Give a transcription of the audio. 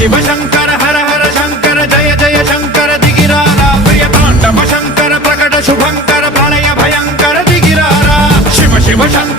शिव शंकर हर हर शंकर जय जय शंकर दिगिरारा प्रिय तांडव शंकर प्रकट शुभंकर प्रलय भयंकर दिगिरारा शिव शिव शंकर